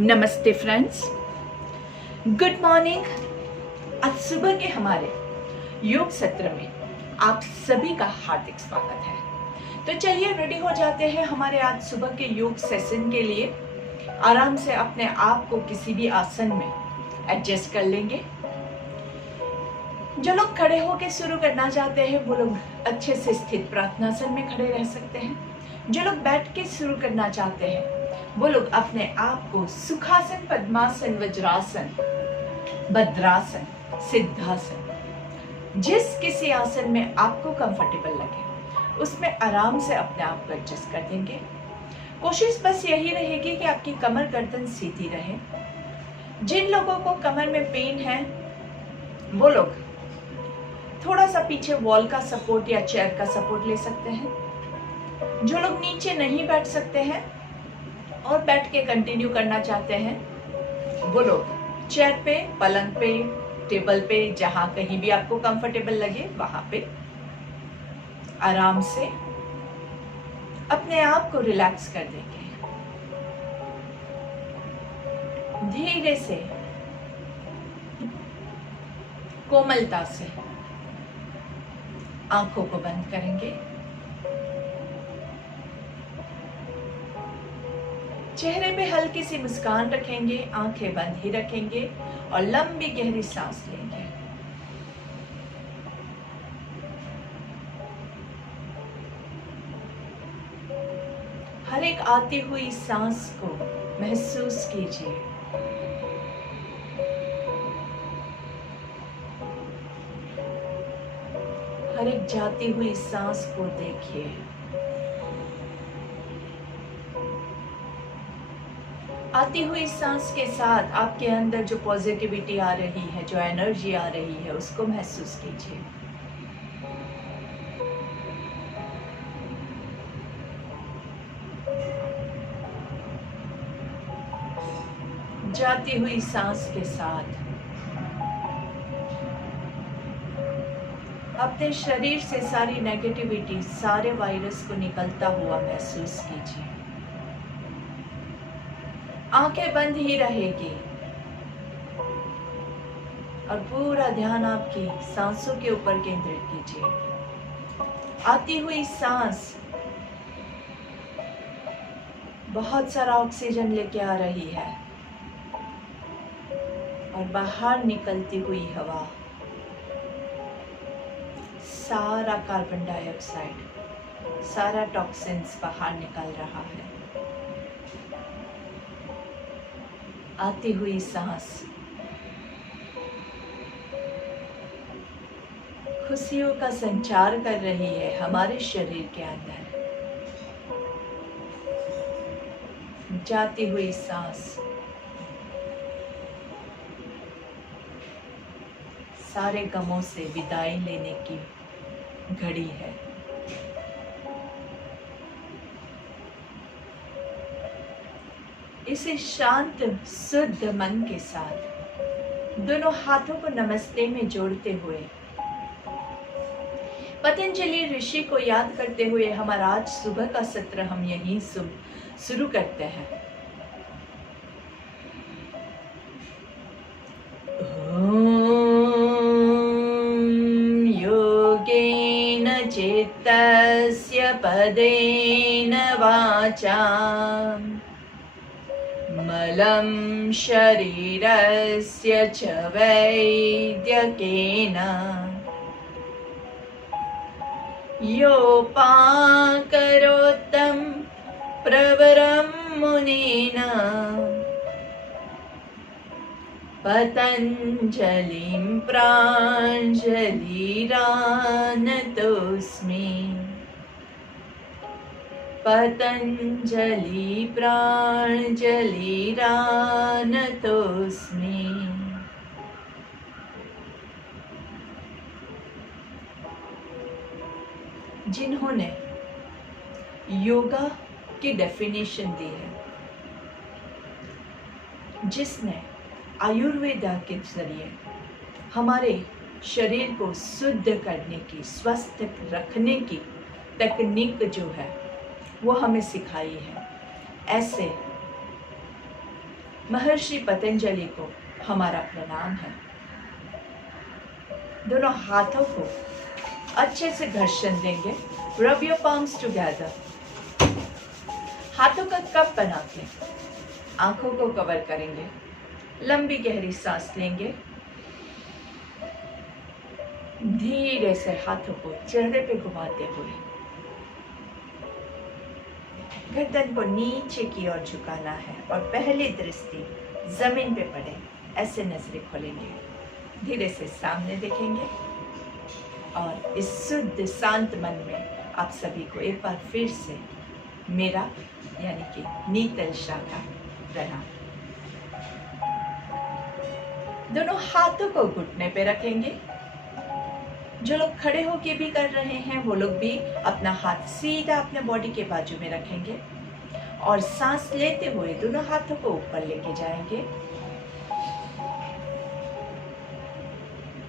नमस्ते friends, good morning. आज सुबह के हमारे योग सत्र में आप सभी का हार्दिक स्वागत है। तो चलिए रेडी हो जाते हैं हमारे आज सुबह के योग सेशन के लिए। आराम से अपने आप को किसी भी आसन में एडजस्ट कर लेंगे। जो लोग खड़े होकर शुरू करना चाहते हैं वो लोग अच्छे से स्थित प्रार्थनासन में खड़े रह सकते हैं। जो लोग बैठ के शुरू करना चाहते हैं वो लोग अपने आप को सुखासन, पद्मासन, वज्रासन, भद्रासन, सिद्धासन, जिस किसी आसन में आपको कंफर्टेबल लगे उसमें आराम से अपने आप को एडजस्ट कर देंगे। कोशिश बस यही रहेगी कि आपकी कमर गर्दन सीधी रहे। जिन लोगों को कमर में पेन है वो लोग थोड़ा सा पीछे वॉल का सपोर्ट या चेयर का सपोर्ट ले सकते हैं। जो लोग नीचे नहीं बैठ सकते हैं और बैठ के कंटिन्यू करना चाहते हैं वो लोग चेयर पे, पलंग पे, टेबल पे, जहां कहीं भी आपको कंफर्टेबल लगे वहां पे आराम से अपने आप को रिलैक्स कर देंगे। धीरे से, कोमलता से आंखों को बंद करेंगे। चेहरे पे हल्की सी मुस्कान रखेंगे, आंखें बंद ही रखेंगे और लंबी गहरी सांस लेंगे। हर एक आती हुई सांस को महसूस कीजिए। हर एक जाती हुई सांस को देखिए। आती हुई सांस के साथ आपके अंदर जो पॉजिटिविटी आ रही है, जो एनर्जी आ रही है, उसको महसूस कीजिए। जाती हुई सांस के साथ अपने शरीर से सारी नेगेटिविटी, सारे वायरस को निकलता हुआ महसूस कीजिए। आंखें बंद ही रहेगी और पूरा ध्यान आपकी सांसों के ऊपर केंद्रित कीजिए। आती हुई सांस बहुत सारा ऑक्सीजन लेके आ रही है और बाहर निकलती हुई हवा सारा कार्बन डाइऑक्साइड, सारा टॉक्सिन्स बाहर निकल रहा है। आती हुई सांस खुशियों का संचार कर रही है हमारे शरीर के अंदर। जाती हुई सांस सारे गमों से विदाई लेने की घड़ी है। इसे शांत शुद्ध मन के साथ दोनों हाथों को नमस्ते में जोड़ते हुए पतंजलि ऋषि को याद करते हुए हमारा आज सुबह का सत्र हम यहीं शुरू करते हैं। ओम योगेन चित्तस्य पदेन वाचा मलं शरीरस्य च वैद्यकेन योपाकरोत्तं प्रवरं मुनिना पतञ्जलिं प्राञ्जलिरानतोऽस्मि। पतंजलि प्राञ्जलिरानतोऽस्मि। जिन्होंने योगा की डेफिनेशन दी है, जिसने आयुर्वेदा के जरिए हमारे शरीर को शुद्ध करने की, स्वस्थ रखने की तकनीक जो है वो हमें सिखाई है। ऐसे महर्षि पतंजलि को हमारा प्रणाम है। दोनों हाथों को अच्छे से घर्षण देंगे। Rub your palms together. हाथों का कप बना के आंखों को कवर करेंगे। लंबी गहरी सांस लेंगे। धीरे से हाथों को चेहरे पे घुमाते हुए गर्दन को नीचे की ओर झुकाना है और पहली दृष्टि जमीन पे पड़े ऐसे नजरें खोलेंगे। धीरे से सामने देखेंगे और इस शुद्ध शांत मन में आप सभी को एक बार फिर से मेरा यानी कि नीतल शाह का प्रणाम। दोनों हाथों को घुटने पे रखेंगे। जो लोग खड़े होके भी कर रहे हैं वो लोग भी अपना हाथ सीधा अपने बॉडी के बाजू में रखेंगे और सांस लेते हुए दोनों हाथों को ऊपर लेके जाएंगे।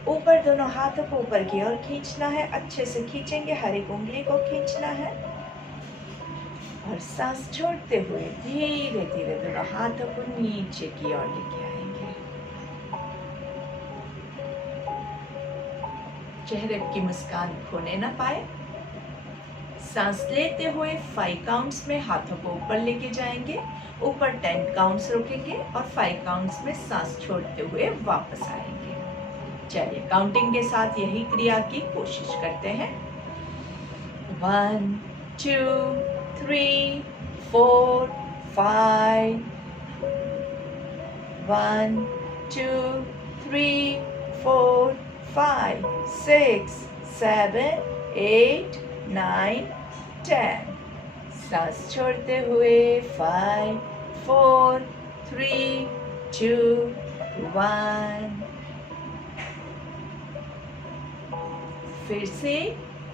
ऊपर दोनों हाथों को ऊपर की ओर खींचना है। अच्छे से खींचेंगे, हर एक उंगली को खींचना है और सांस छोड़ते हुए धीरे धीरे दोनों हाथों को नीचे की ओर लेके आएंगे। चेहरे की मुस्कान खोने ना पाए। सांस लेते हुए 5 काउंट्स में हाथों को ऊपर लेके जाएंगे। ऊपर 10 काउंट्स रोकेंगे और 5 काउंट्स में सांस छोड़ते हुए वापस आएंगे। चलिए काउंटिंग के साथ यही क्रिया की कोशिश करते हैं। 1 2 3 4 5 1 2 3 4 5 6 7 8 9 10। सांस छोड़ते हुए 5 4 3 2 1। फिर से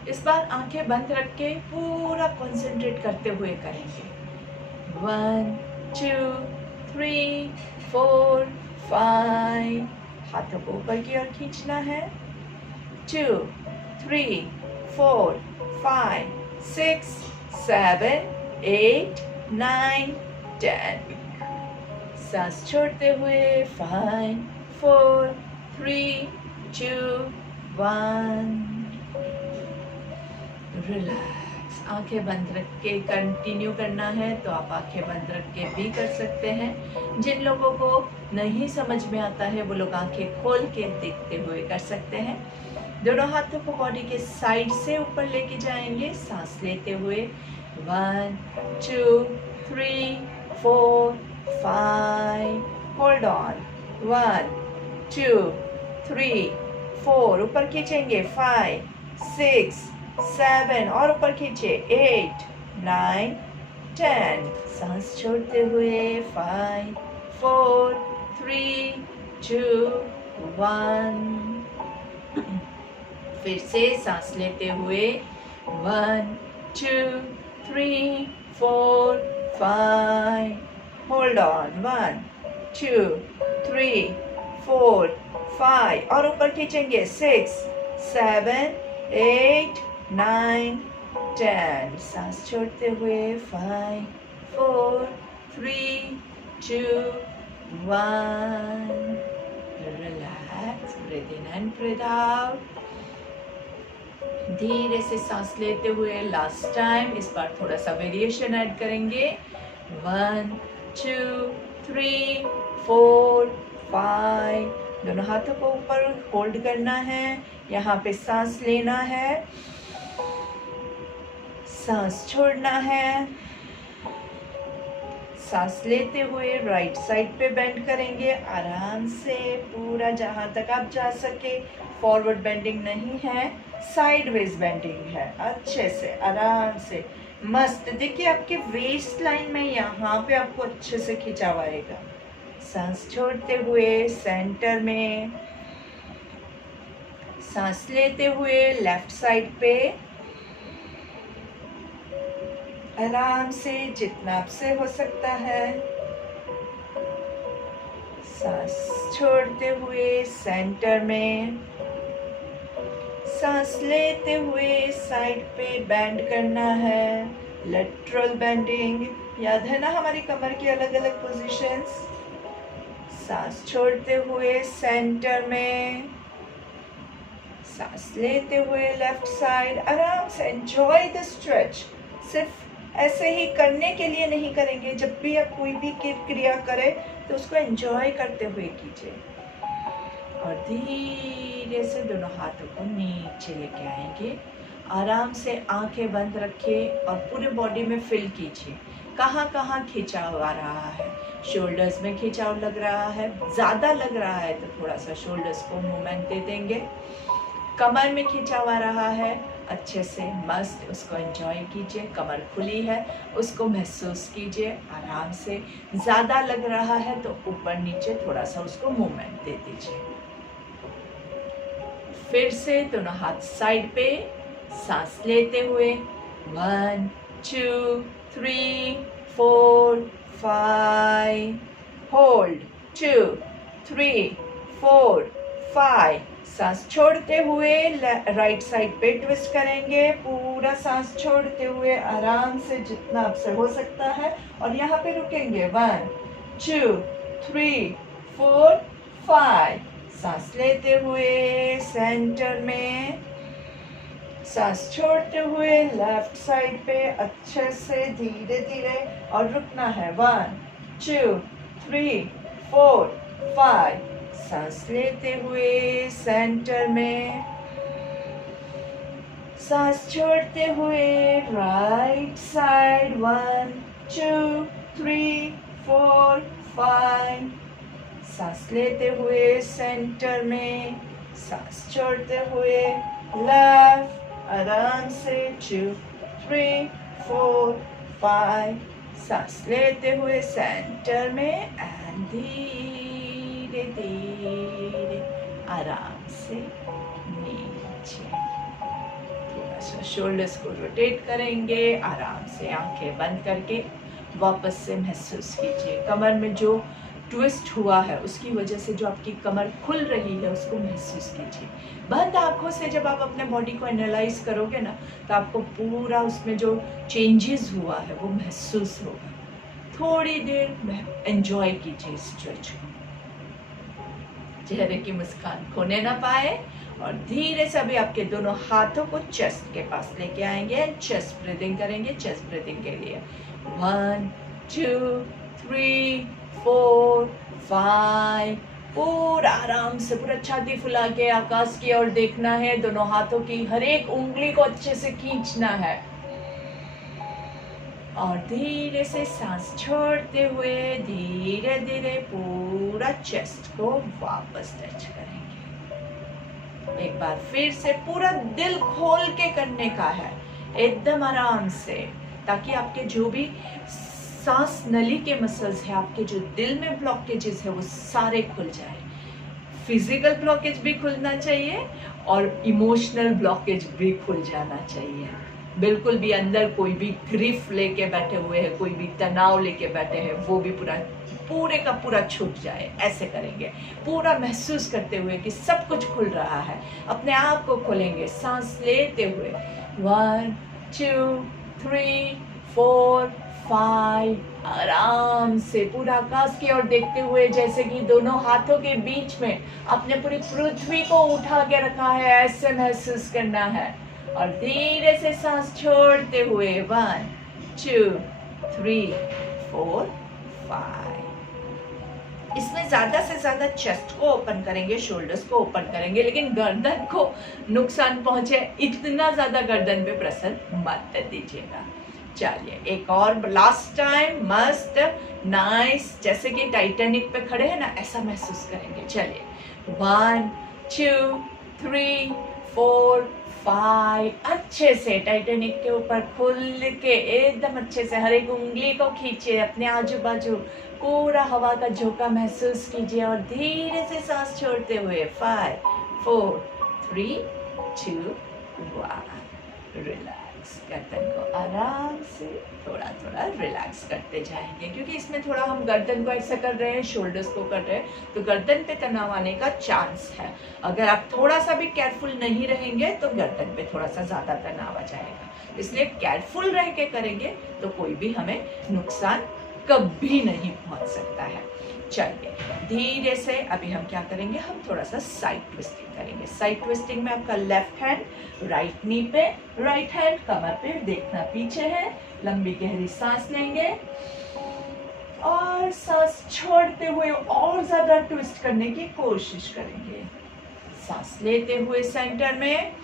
इस बार आंखें बंद रख के पूरा कंसंट्रेट करते हुए करेंगे। 1 2 3 4 5। हाथों को ऊपर की ओर खींचना है। 2 3 4 5 6 7 8 9 10। सांस छोड़ते हुए 5 4 3 2 1। रिलैक्स। आंखें बंद रख के कंटिन्यू करना है तो आप आंखें बंद रख के भी कर सकते हैं। जिन लोगों को नहीं समझ में आता है वो लोग आंखें खोल के देखते हुए कर सकते हैं। दोनों हाथों को बॉडी के साइड से ऊपर लेके जाएंगे सांस लेते हुए। 1 2 3 4 5। Hold on. 1 2 3 4। ऊपर खींचेंगे। 5 6 7 और ऊपर खींचे। 8 9 10। सांस छोड़ते हुए 5 4 3 2 1। फिर से सांस लेते हुए 1 2 3 4 5। Hold on. 1 2 3 4 5 और ऊपर खींचेंगे। 6 7 8 9 10। सांस छोड़ते हुए 5 4 3 2 1। Relax. Breathe in and breathe out. धीरे से सांस लेते हुए लास्ट टाइम इस बार थोड़ा सा वेरिएशन ऐड करेंगे। 1 2 3 4 5। दोनों हाथों को ऊपर होल्ड करना है। यहाँ पे सांस लेना है, सांस छोड़ना है। सांस लेते हुए राइट साइड पे बेंड करेंगे आराम से, पूरा जहाँ तक आप जा सके। फॉरवर्ड बेंडिंग नहीं है, साइडवेज बेंडिंग है। अच्छे से आराम से मस्त। देखिए आपके वेस्ट लाइन में यहाँ पे आपको अच्छे से खिंचाव आएगा। सांस छोड़ते हुए सेंटर में, सांस लेते हुए लेफ्ट साइड पे आराम से जितना आपसे हो सकता है। सांस छोड़ते हुए सेंटर में, सांस लेते हुए साइड पे बेंड करना है। लेटरल बेंडिंग याद है ना हमारी कमर की अलग अलग पोजीशंस। सांस छोड़ते हुए सेंटर में, सांस लेते हुए लेफ्ट साइड। आराम से एंजॉय द स्ट्रेच। सिर्फ ऐसे ही करने के लिए नहीं करेंगे, जब भी आप कोई भी क्रिया करें तो उसको एंजॉय करते हुए कीजिए। और धीरे से दोनों हाथों को नीचे लेके आएंगे। आराम से आंखें बंद रखिए और पूरे बॉडी में फील कीजिए कहाँ कहाँ खिंचाव आ रहा है। शोल्डर्स में खिंचाव लग रहा है, ज़्यादा लग रहा है तो थोड़ा सा शोल्डर्स को मूवमेंट दे देंगे। कमर में खिंचाव आ रहा है, अच्छे से मस्त उसको एंजॉय कीजिए। कमर खुली है, उसको महसूस कीजिए आराम से। ज़्यादा लग रहा है तो ऊपर नीचे थोड़ा सा उसको मूवमेंट दे दीजिए। फिर से दोनों हाथ साइड पे, सांस लेते हुए 1 2 3 4 5, होल्ड 2 3 4 5। सांस छोड़ते हुए राइट साइड पे ट्विस्ट करेंगे। पूरा सांस छोड़ते हुए आराम से जितना आपसे हो सकता है, और यहाँ पे रुकेंगे 1 2 3 4 5। सांस लेते हुए सेंटर में, सांस छोड़ते हुए लेफ्ट साइड पे अच्छे से धीरे धीरे, और रुकना है 1 2 3 4 5। सांस लेते हुए सेंटर में, सांस छोड़ते हुए राइट साइड 1 2 3 4 5। सांस लेते हुए सेंटर में, सांस छोड़ते हुए लेफ्ट, आराम से 2 3 4 5। सांस लेते हुए सेंटर में एंड धीरे धीरे आराम से नीचे। थोड़ा सा शोल्डर्स को रोटेट करेंगे। आराम से आंखें बंद करके वापस से महसूस कीजिए कमर में जो ट्विस्ट हुआ है, उसकी वजह से जो आपकी कमर खुल रही है उसको महसूस कीजिए। बंद आंखों से जब आप अपने बॉडी को एनालाइज करोगे ना, तो आपको पूरा उसमें जो चेंजेस हुआ है वो महसूस होगा। थोड़ी देर एंजॉय कीजिए स्ट्रेच को। चेहरे की मुस्कान खोने ना पाए, और धीरे से अभी आपके दोनों हाथों को चेस्ट के पास लेके आएंगे। चेस्ट ब्रीदिंग करेंगे। चेस्ट ब्रीदिंग के लिए 1 2 3 4 5। पूरा आराम से पूरा छाती फुला के आकाश की ओर देखना है। दोनों हाथों की हर एक उंगली को अच्छे से खींचना है, और धीरे से सांस छोड़ते हुए धीरे धीरे पूरा चेस्ट को वापस टच करेंगे। एक बार फिर से पूरा दिल खोल के करने का है, एकदम आराम से, ताकि आपके जो भी सांस नली के मसल्स है, आपके जो दिल में ब्लॉकेजेस है, वो सारे खुल जाए। फिजिकल ब्लॉकेज भी खुलना चाहिए और इमोशनल ब्लॉकेज भी खुल जाना चाहिए। बिल्कुल भी अंदर कोई भी ग्रीफ लेके बैठे हुए हैं, कोई भी तनाव लेके बैठे हैं, वो भी पूरे का पूरा छूट जाए। ऐसे करेंगे, पूरा महसूस करते हुए कि सब कुछ खुल रहा है। अपने आप को खोलेंगे सांस लेते हुए 1 2 3 4 5। आराम से पूरा आकाश की ओर देखते हुए, जैसे कि दोनों हाथों के बीच में अपने पूरी पृथ्वी को उठा के रखा है, ऐसे महसूस करना है। और धीरे से सांस छोड़ते हुए 1 2 3 4 5। इसमें ज्यादा से ज्यादा चेस्ट को ओपन करेंगे, शोल्डर्स को ओपन करेंगे, लेकिन गर्दन को नुकसान पहुंचे इतना ज्यादा गर्दन पे प्रेशर मत दीजिएगा। चलिए एक और लास्ट टाइम, मस्त नाइस, जैसे कि टाइटैनिक पे खड़े हैं ना, ऐसा महसूस करेंगे। चलिए 1 2 3 4 5। अच्छे से टाइटैनिक के ऊपर खुल के एकदम अच्छे से हर एक उंगली को खींचिए, अपने आजू बाजू पूरा हवा का झोंका महसूस कीजिए, और धीरे से सांस छोड़ते हुए 5 4 3 2 1। रिलैक्स। गर्दन को आराम से थोड़ा थोड़ा रिलैक्स करते जाएंगे, क्योंकि इसमें थोड़ा हम गर्दन को ऐसा कर रहे हैं, शोल्डर्स को कर रहे हैं, तो गर्दन पे तनाव आने का चांस है। अगर आप थोड़ा सा भी केयरफुल नहीं रहेंगे तो गर्दन पे थोड़ा सा ज़्यादा तनाव आ जाएगा। इसलिए केयरफुल रह के करेंगे तो कोई भी हमें नुकसान कभी नहीं पहुंच सकता है। चलिए धीरे से अभी हम क्या करेंगे, हम थोड़ा सा साइड ट्विस्टिंग करेंगे। साइड ट्विस्टिंग में आपका लेफ्ट हैंड राइट नी पे, राइट हैंड कमर पे, देखना पीछे है। लंबी गहरी सांस लेंगे और सांस छोड़ते हुए और ज्यादा ट्विस्ट करने की कोशिश करेंगे। सांस लेते हुए सेंटर में,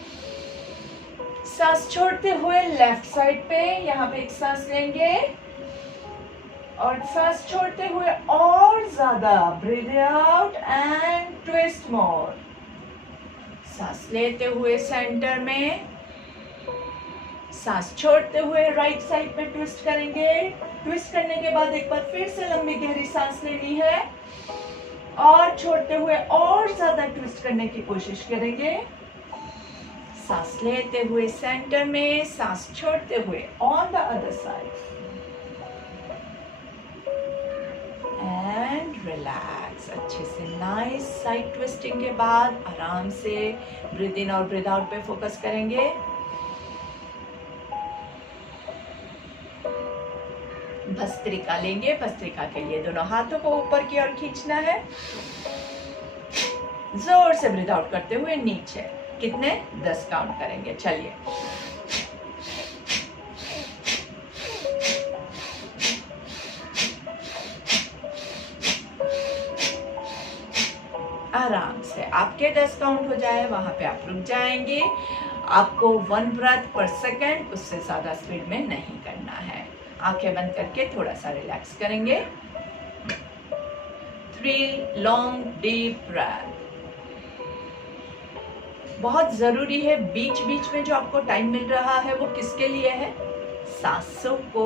सांस छोड़ते हुए लेफ्ट साइड पे, यहाँ पे एक सांस लेंगे और सांस छोड़ते हुए और ज्यादा ब्रीथ आउट एंड ट्विस्ट मोर। सांस लेते हुए सेंटर में, सांस छोड़ते हुए राइट साइड पे ट्विस्ट करेंगे। ट्विस्ट करने के बाद एक बार फिर से लंबी गहरी सांस लेनी है और छोड़ते हुए और ज्यादा ट्विस्ट करने की कोशिश करेंगे। सांस लेते हुए सेंटर में, सांस छोड़ते हुए on the other side and relax. अच्छे से नाइस साइड ट्विस्टिंग के बाद आराम से ब्रीथ इन और ब्रीथ आउट पे फोकस करेंगे। भस्त्रिका लेंगे। भस्त्रिका के लिए दोनों हाथों को ऊपर की ओर खींचना है। जोर से ब्रीथ आउट करते हुए नीचे। कितने? 10 काउंट करेंगे। चलिए आराम से आपके 10 काउंट हो जाए वहां पे आप रुक जाएंगे। आपको 1 ब्रेथ पर सेकेंड, उससे ज्यादा स्पीड में नहीं करना है। आंखें बंद करके थोड़ा सा रिलैक्स करेंगे। 3 लॉन्ग डीप ब्रेथ। बहुत जरूरी है बीच बीच में जो आपको टाइम मिल रहा है वो किसके लिए है? सांसों को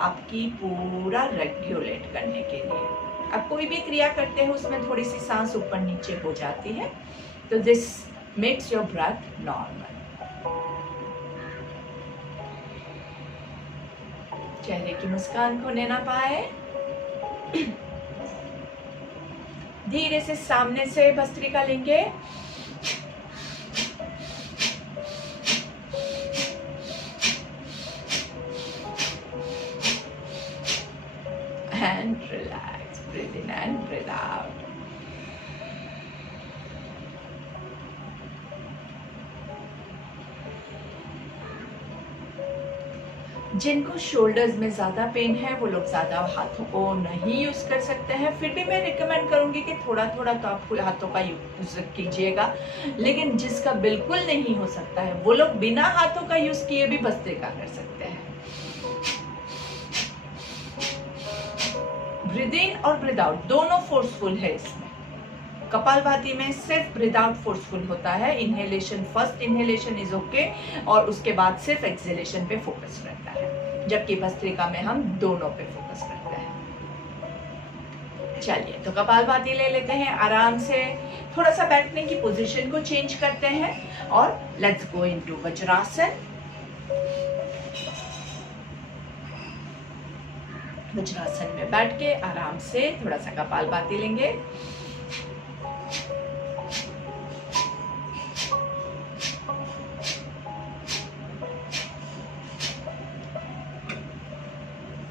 आपकी पूरा रेगुलेट करने के लिए। आप कोई भी क्रिया करते हैं उसमें थोड़ी सी सांस ऊपर नीचे हो जाती है, तो this makes your breath normal. चेहरे की मुस्कान खोने ना पाए। धीरे से सामने से भस्त्रिका लेंगे। And relax. Breathe in and breathe out. जिनको शोल्डर्स में ज़्यादा पेन है वो लोग ज़्यादा हाथों को नहीं यूज़ कर सकते हैं। फिर भी मैं रिकमेंड करूँगी कि थोड़ा थोड़ा तो आप हाथों का यूज़ कीजिएगा। लेकिन जिसका बिल्कुल नहीं हो सकता है वो लोग बिना हाथों का यूज़ किए भी भस्त्रिका कर सकते हैं। ब्रीथ इन और ब्रीथ आउट दोनों फोर्सफुल है इसमें। कपालभाति में सिर्फ ब्रीथ आउट फोर्सफुल होता है। Inhalation, first inhalation is okay और उसके बाद सिर्फ एक्सहेलेशन पे फोकस रहता है, जबकि भस्त्रिका में हम दोनों पे फोकस करते हैं। चलिए तो कपालभाति ले लेते हैं। आराम से थोड़ा सा बैठने की पोजीशन को चेंज करते हैं और let's go into vajrasana. Vajrasana में बैठ के आराम से थोड़ा सा कपालभाति लेंगे।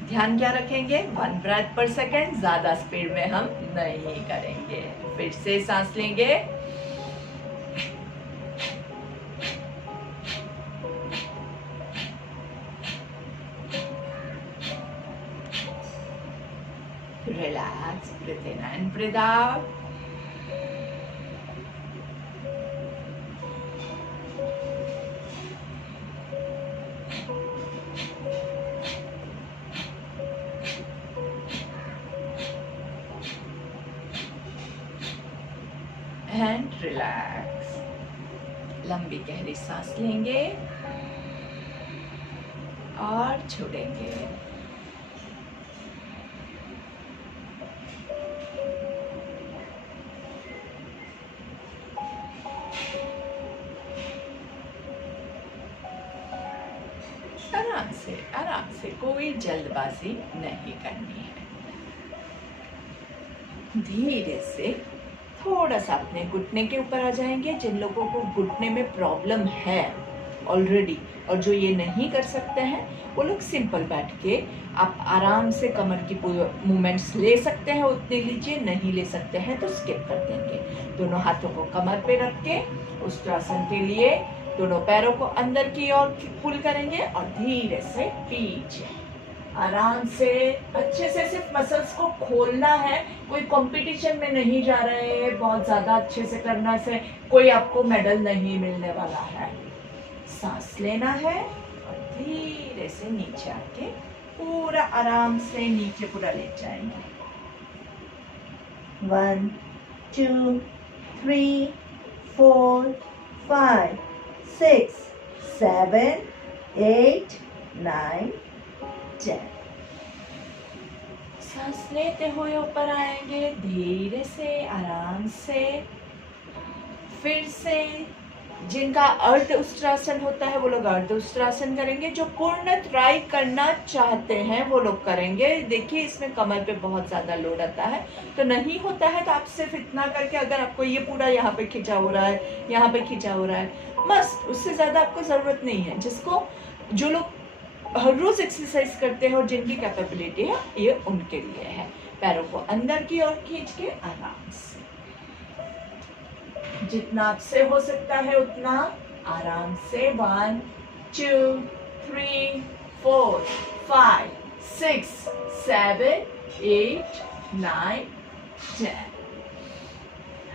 ध्यान क्या रखेंगे? 1 ब्रेथ पर सेकेंड, ज्यादा स्पीड में हम नहीं करेंगे। फिर से सांस लेंगे। Relax, breathe in and breathe out. And relax. लंबी गहरी सांस लेंगे और छोड़ेंगे। आराम से कोई जल्दबाजी नहीं करनी है। धीरे से थोड़ा सा अपने घुटने के ऊपर आ जाएंगे। जिन लोगों को घुटने में प्रॉब्लम है ऑलरेडी, और जो ये नहीं कर सकते हैं वो लोग सिंपल बैठ के आप आराम से कमर की मूवमेंट्स ले सकते हैं, उतने लीजिए, नहीं ले सकते हैं तो स्किप कर देंगे। दोनों हाथों को कमर पे रख के उष्ट्रासन के लिए दोनों पैरों को अंदर की ओर पुल करेंगे और धीरे से पीछे आराम से अच्छे से सिर्फ मसल्स को खोलना है। कोई कंपटीशन में नहीं जा रहे हैं, बहुत ज्यादा अच्छे से करना से कोई आपको मेडल नहीं मिलने वाला है। सांस लेना है और धीरे से नीचे आके पूरा आराम से नीचे पूरा ले जाएंगे। 1 2 3 4 5 6 7 8 9 10। सांस लेते हुए ऊपर आएंगे धीरे से आराम से। फिर से जिनका अर्ध उष्ट्रासन होता है वो लोग अर्ध उष्ट्रासन करेंगे। जो पूर्ण ट्राई करना चाहते हैं वो लोग करेंगे। देखिए इसमें कमर पे बहुत ज्यादा लोड आता है, तो नहीं होता है तो आप सिर्फ इतना करके, अगर आपको ये पूरा यहाँ पे खिंचा हो रहा है, यहाँ पे खिंचा हो रहा है, बस उससे ज्यादा आपको जरूरत नहीं है। जो लोग हर रोज एक्सरसाइज करते हैं और जिनकी कैपेबिलिटी है ये उनके लिए है। पैरों को अंदर की ओर खींच के आराम से, जितना आपसे हो सकता है उतना आराम से। 1 2 3 4 5 6 7 8 9 10।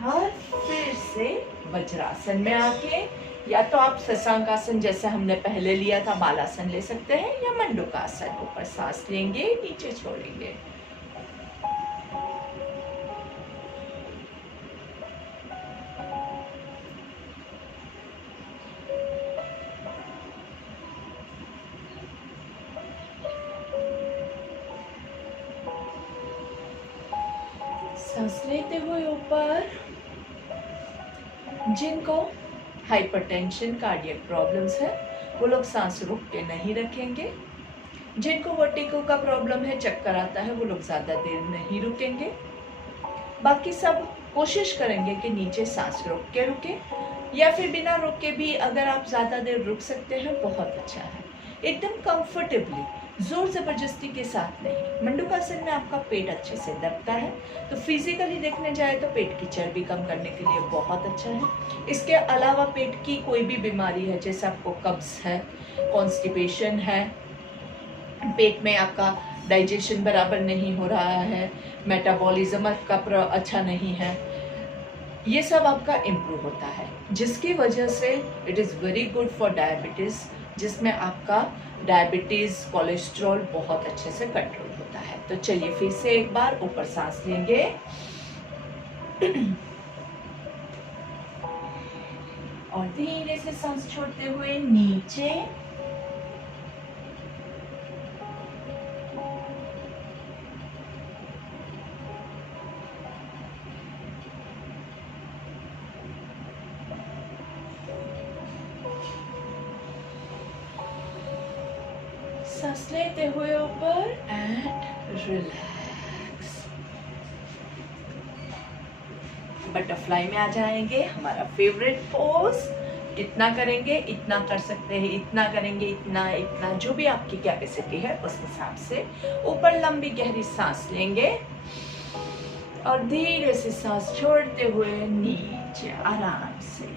और फिर से वज्रासन में आके या तो आप शशांकासन जैसे हमने पहले लिया था बालासन ले सकते हैं, या मंडूकासन। ऊपर सांस लेंगे, नीचे छोड़ेंगे। सांस लेते हुए ऊपर। जिनको हाइपरटेंशन, कार्डियक प्रॉब्लम्स है वो लोग सांस रुक के नहीं रखेंगे। जिनको वर्टिगो का प्रॉब्लम है, चक्कर आता है, वो लोग ज्यादा देर नहीं रुकेंगे। बाकी सब कोशिश करेंगे कि नीचे सांस रोक के रुके, या फिर बिना रोक के भी अगर आप ज्यादा देर रुक सकते हैं बहुत अच्छा है। एकदम कंफर्टेबली, जोर जबरदस्ती के साथ नहीं। मंडूकासन में आपका पेट अच्छे से दबता है, तो फिजिकली देखने जाए तो पेट की चर्बी कम करने के लिए बहुत अच्छा है। इसके अलावा पेट की कोई भी बीमारी है, जैसे आपको कब्ज है, कॉन्स्टिपेशन है, पेट में आपका डाइजेशन बराबर नहीं हो रहा है, मेटाबॉलिज्म आपका अच्छा नहीं है, ये सब आपका इम्प्रूव होता है, जिसकी वजह से it is very good for diabetes, जिसमें आपका डायबिटीज़, कोलेस्ट्रॉल बहुत अच्छे से कंट्रोल होता है। तो चलिए फिर से एक बार ऊपर सांस लेंगे और धीरे से सांस छोड़ते हुए नीचे। सांस लेते हुए ऊपर एंड रिलैक्स। बटरफ्लाई में आ जाएंगे, हमारा फेवरेट पोज। कितना करेंगे इतना कर सकते हैं, इतना करेंगे इतना, इतना जो भी आपकी कैपेसिटी है उस हिसाब से। ऊपर लंबी गहरी सांस लेंगे और धीरे से सांस छोड़ते हुए नीचे आराम से,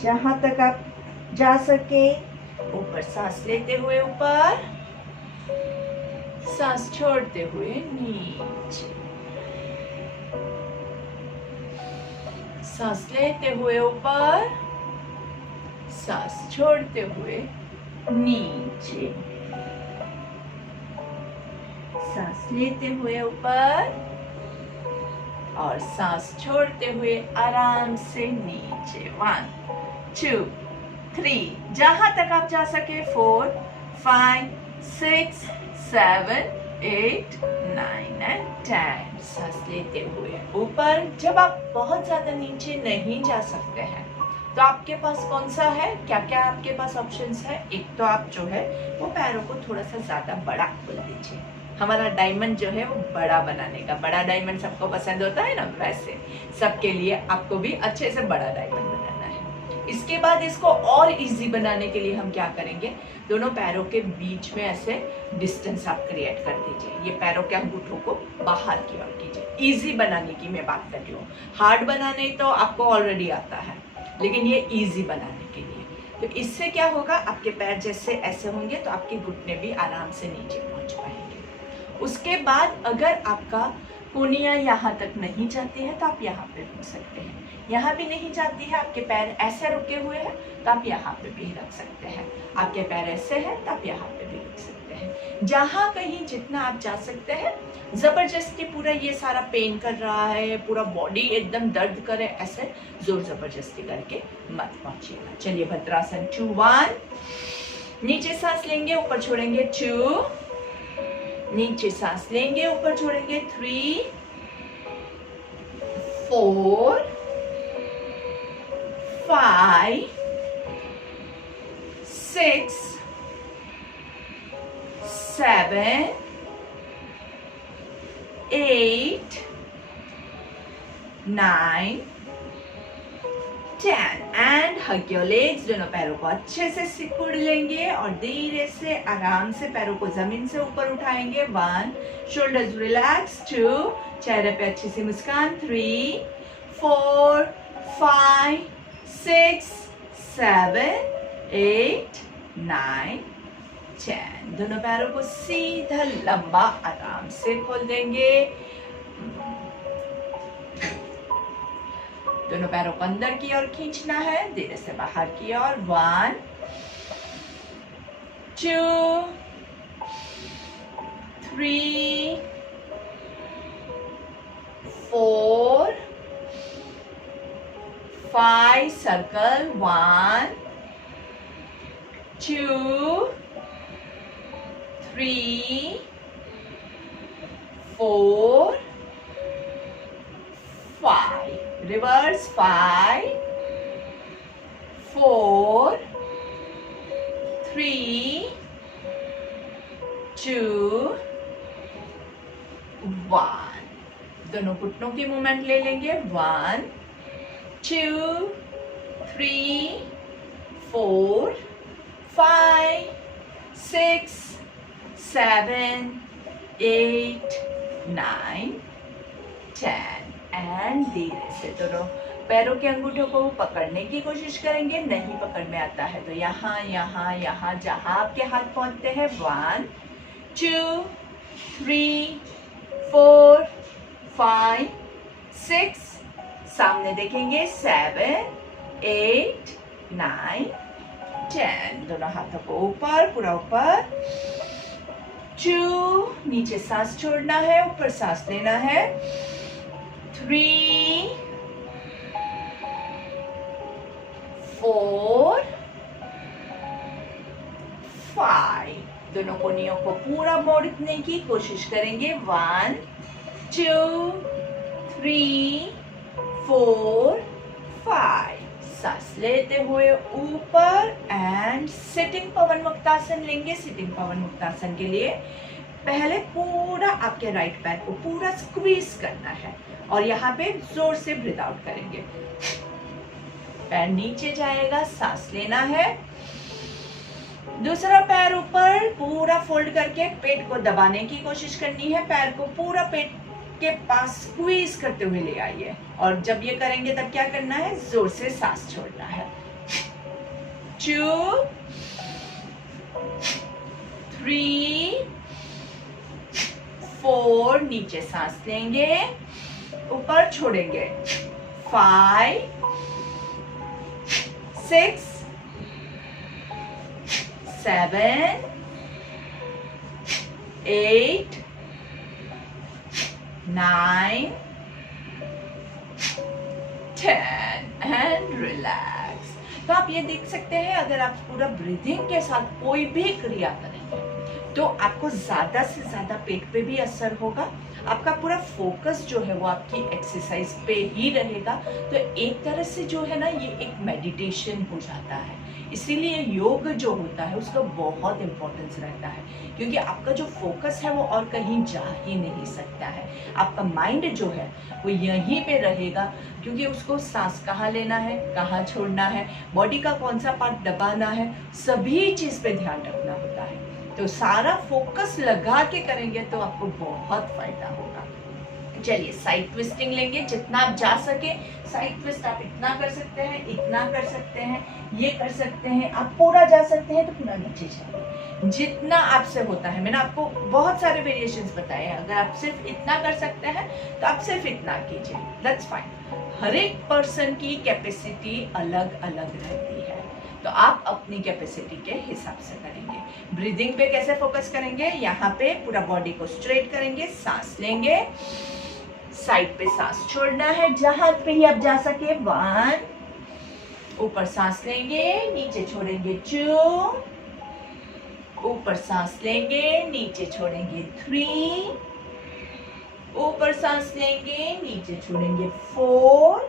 जहां तक आप जा सके। ऊपर सांस लेते हुए ऊपर, सांस छोड़ते हुए नीचे, सांस लेते हुए ऊपर, सांस छोड़ते हुए नीचे, सांस लेते हुए ऊपर और सांस छोड़ते हुए आराम से नीचे। 1 2 3, जहां तक आप जा सके। 4 5 6 7 8 9 एंड 10। सांस लेते हुए ऊपर। जब आप बहुत ज्यादा नीचे नहीं जा सकते हैं तो आपके पास कौन सा है, क्या क्या आपके पास ऑप्शंस है। एक तो आप जो है वो पैरों को थोड़ा सा ज्यादा बड़ा खोल दीजिए। हमारा डायमंड जो है वो बड़ा बनाने का, बड़ा डायमंड सबको पसंद होता है ना, वैसे सबके लिए आपको भी अच्छे से बड़ा डायमंड बनाना है। इसके बाद इसको और इजी बनाने के लिए हम क्या करेंगे, दोनों पैरों के बीच में ऐसे डिस्टेंस आप क्रिएट कर दीजिए। ये पैरों के अंगूठों को बाहर की ओर कीजिए। इजी बनाने की मैं बात कर रही हूँ, हार्ड बनाने तो आपको ऑलरेडी आता है, लेकिन ये इजी बनाने के लिए। तो इससे क्या होगा, आपके पैर जैसे ऐसे होंगे तो आपके घुटने भी आराम से नीचे पहुंच पाएंगे। उसके बाद अगर आपका कोहनियाँ यहाँ तक नहीं जाती है तो आप यहाँ पे रुक सकते हैं। यहाँ भी नहीं जाती है, आपके पैर ऐसे रुके हुए हैं तो आप यहाँ पे भी रख सकते हैं। आपके पैर ऐसे हैं तो आप यहाँ पे भी रख सकते हैं। जहाँ कहीं जितना आप जा सकते हैं। जबरदस्ती पूरा ये सारा पेन कर रहा है, पूरा बॉडी एकदम दर्द करे, ऐसे जोर जबरदस्ती करके मत पहुंचिएगा। चलिए भद्रासन 2 1, नीचे सांस लेंगे ऊपर छोड़ेंगे 2, नीचे सांस लेंगे ऊपर छोड़ेंगे 3 4 5 6 7 8 9 10 एंड हग योर लेग्स। दोनों पैरों को अच्छे से सिकुड़ लेंगे और धीरे से आराम से पैरों को जमीन से ऊपर उठाएंगे। 1, शोल्डर्स रिलैक्स। 2, चेहरे पे अच्छी सी मुस्कान। 3 4 5 6 7 8 9 10। दोनों पैरों को सीधा लंबा आराम से खोल देंगे। दोनों पैरों को अंदर की ओर खींचना है, धीरे से बाहर की ओर। 1 2 3 4 5, सर्कल। 1 2 3 4 5, रिवर्स। 5 4 3 2 1। दोनों घुटनों की मूवमेंट ले लेंगे। 1 2 3 4 5 6 7 8 9 10 एंड धीरे से दोनों पैरों के अंगूठों को पकड़ने की कोशिश करेंगे। नहीं पकड़ में आता है तो यहाँ यहाँ यहाँ जहाँ आपके हाथ पहुंचते हैं। 1 2 3 4 5 6, सामने देखेंगे। 7 8 9 10। दोनों हाथों को ऊपर, पूरा ऊपर। 2, नीचे सांस छोड़ना है, ऊपर सांस लेना है। 3 4 5। दोनों कोहनियों को पूरा मोड़ने की कोशिश करेंगे। 1 2 3 4 5। सांस लेते हुए ऊपर एंड सिटिंग पवन मुक्तासन लेंगे। सिटिंग पवन मुक्तासन के लिए पहले पूरा आपके राइट पैर को पूरा स्क्वीज करना है और यहाँ पे जोर से ब्रीथ आउट करेंगे। पैर नीचे जाएगा, सांस लेना है। दूसरा पैर ऊपर पूरा फोल्ड करके पेट को दबाने की कोशिश करनी है। पैर को पूरा पेट के पास स्क्वीज करते हुए ले आइए और जब ये करेंगे तब क्या करना है, जोर से सांस छोड़ना है। 2 3 4, नीचे सांस लेंगे, ऊपर छोड़ेंगे। 5 6 7 8 9 10 एंड रिलैक्स। तो आप ये देख सकते हैं, अगर आप पूरा ब्रीदिंग के साथ कोई भी क्रिया करेंगे तो आपको ज्यादा से ज्यादा पेट पे भी असर होगा। आपका पूरा फोकस जो है वो आपकी एक्सरसाइज पे ही रहेगा। तो एक तरह से जो है ना, ये एक मेडिटेशन हो जाता है। इसीलिए योग जो होता है उसका बहुत इम्पोर्टेंस रहता है, क्योंकि आपका जो फोकस है वो और कहीं जा ही नहीं सकता है। आपका माइंड जो है वो यहीं पे रहेगा, क्योंकि उसको सांस कहाँ लेना है, कहाँ छोड़ना है, बॉडी का कौन सा पार्ट दबाना है, सभी चीज़ पे ध्यान रखना होता है। तो सारा फोकस लगा के करेंगे तो आपको बहुत फायदा होगा। चलिए साइड ट्विस्टिंग लेंगे, जितना आप जा सके। साइड ट्विस्ट आप इतना कर सकते हैं, इतना कर सकते हैं, ये कर सकते हैं, आप पूरा जा सकते हैं तो पूरा नीचे जाइए, जितना आपसे होता है। मैंने आपको बहुत सारे वेरिएशंस बताए हैं, अगर आप सिर्फ इतना कर सकते हैं तो आप सिर्फ इतना कीजिए, दैट्स फाइन। हर एक पर्सन की कैपेसिटी अलग अलग रहती है, तो आप अपनी कैपेसिटी के हिसाब से करेंगे। ब्रीदिंग पे कैसे फोकस करेंगे, यहाँ पे पूरा बॉडी को स्ट्रेट करेंगे, सांस लेंगे, साइड पे सांस छोड़ना है जहां पे ही आप जा सके। 1, ऊपर सांस लेंगे, नीचे छोड़ेंगे 2, ऊपर सांस लेंगे, नीचे छोड़ेंगे 3, ऊपर सांस लेंगे, नीचे छोड़ेंगे 4।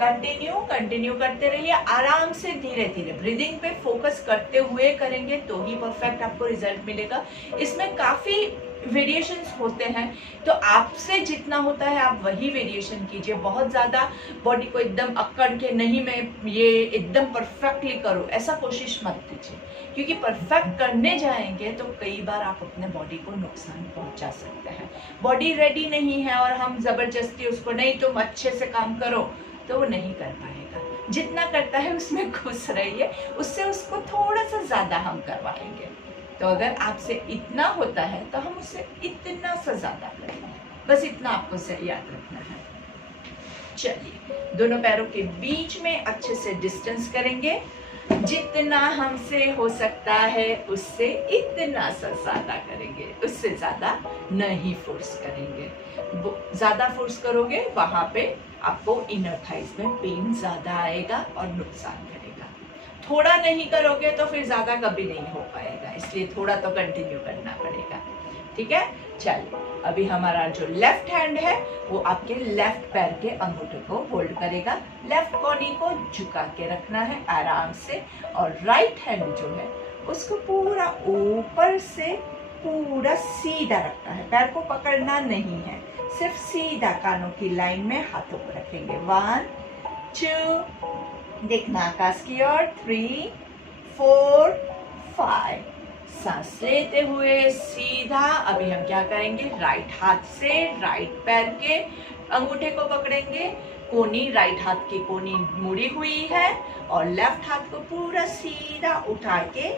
कंटिन्यू करते रहिए, आराम से धीरे धीरे ब्रीदिंग पे फोकस करते हुए करेंगे तो ही परफेक्ट आपको रिजल्ट मिलेगा। इसमें काफी वेरिएशंस होते हैं, तो आपसे जितना होता है आप वही वेरिएशन कीजिए। बहुत ज़्यादा बॉडी को एकदम अकड़ के नहीं मैं ये एकदम परफेक्टली करूँ, ऐसा कोशिश मत कीजिए, क्योंकि परफेक्ट करने जाएंगे तो कई बार आप अपने बॉडी को नुकसान पहुंचा सकते हैं। बॉडी रेडी नहीं है और हम ज़बरदस्ती उसको नहीं तुम अच्छे से काम करो तो वो नहीं कर पाएगा। जितना करता है उसमें खुश रहिए, उससे उसको थोड़ा सा ज़्यादा हम करवाएंगे। तो अगर आपसे इतना होता है तो हम उससे इतना सा ज़्यादा करेंगे, बस इतना आपको से याद रखना है। चलिए दोनों पैरों के बीच में अच्छे से डिस्टेंस करेंगे, जितना हमसे हो सकता है उससे इतना सा ज़्यादा करेंगे, उससे ज़्यादा नहीं फोर्स करेंगे। ज़्यादा फोर्स करोगे वहाँ पे आपको इनर थाइस में पेन ज़्यादा आएगा और नुकसान करेगा। थोड़ा नहीं करोगे तो फिर ज़्यादा कभी नहीं हो पाएगा, इसलिए थोड़ा तो कंटिन्यू करना पड़ेगा, ठीक है। चलिए अभी हमारा जो लेफ्ट हैंड है वो आपके लेफ्ट पैर के अंगूठे को होल्ड करेगा, लेफ्ट बॉडी को झुका के रखना है आराम से, और राइट हैंड जो है उसको पूरा ऊपर से पूरा सीधा रखना है, पैर को पकड़ना नहीं है, सिर्फ सीधा कानों की लाइन में हाथों को रखेंगे। 1, 2, देखना आकाश की ओर, 3, 4, 5। सांस लेते हुए सीधा। अभी हम क्या करेंगे, राइट हाथ से राइट पैर के अंगूठे को पकड़ेंगे, कोनी राइट हाथ की कोनी मुड़ी हुई है, और लेफ्ट हाथ को पूरा सीधा उठा के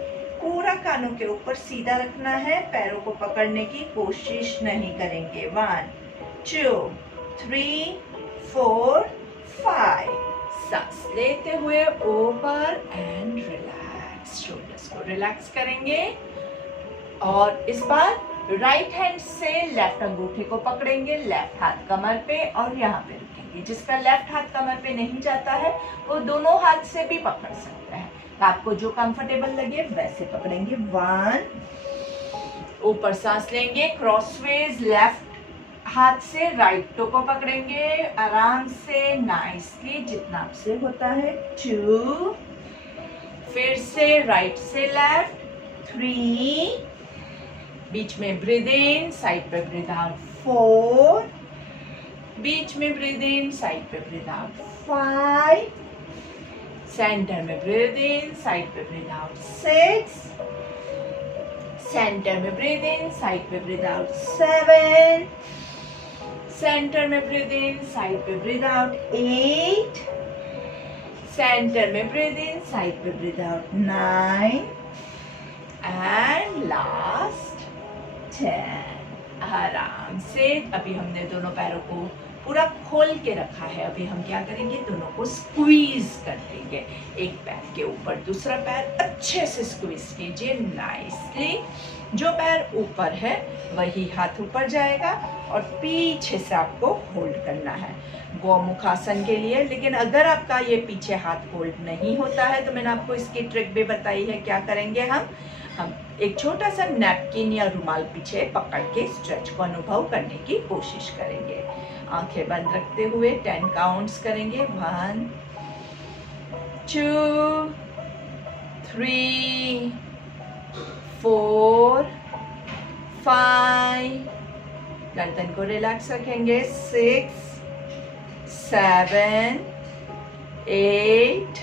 पूरा कानों के ऊपर सीधा रखना है, पैरों को पकड़ने की कोशिश नहीं करेंगे। 1, 2, 3, 4, 5। सांस लेते हुए ऊपर एंड रिलैक्स, शोल्डर्स को रिलैक्स करेंगे, और इस बार राइट हैंड से लेफ्ट अंगूठे को पकड़ेंगे, लेफ्ट हाथ कमर पे और यहाँ पे रखेंगे। जिसका लेफ्ट हाथ कमर पे नहीं जाता है वो दोनों हाथ से भी पकड़ सकता है, आपको जो कंफर्टेबल लगे वैसे पकड़ेंगे। 1, ऊपर सांस लेंगे, क्रॉसवेज लेफ्ट हाथ से राइट टो को पकड़ेंगे आराम से, नाइसली, जितना आपसे होता है। 2, फिर से राइट से लेफ्ट, 3, बीच में ब्रीद इन, साइड पे ब्रीद आउट, 4, बीच में ब्रीद इन, साइड पे ब्रीद आउट, 5, सेंटर में ब्रीद इन, साइड पे ब्रीद आउट, 6, सेंटर में ब्रीद इन, साइड पे ब्रीद आउट, 7, सेंटर में ब्रीद इन, साइड पे ब्रीद आउट, 8, सेंटर में ब्रीद इन, साइड पे ब्रीद आउट, 9, एंड लास्ट 10। आराम से अभी हमने दोनों पैरों को पूरा खोल के रखा है, अभी हम क्या करेंगे, दोनों को स्क्वीज कर देंगे, एक पैर के ऊपर दूसरा पैर अच्छे से स्क्वीज कीजिए नाइसली। जो पैर ऊपर है वही हाथ ऊपर जाएगा और पीछे से आपको होल्ड करना है गौमुख आसन के लिए। लेकिन अगर आपका ये पीछे हाथ होल्ड नहीं होता है तो मैंने आपको इसकी ट्रिक भी बताई है। क्या करेंगे हम एक छोटा सा नैपकिन या रुमाल पीछे पकड़ के स्ट्रेच को अनुभव करने की कोशिश करेंगे। आंखें बंद रखते हुए 10 काउंट्स करेंगे। 1, 2, 3 4 5, गर्दन को रिलैक्स रखेंगे, 6 7 8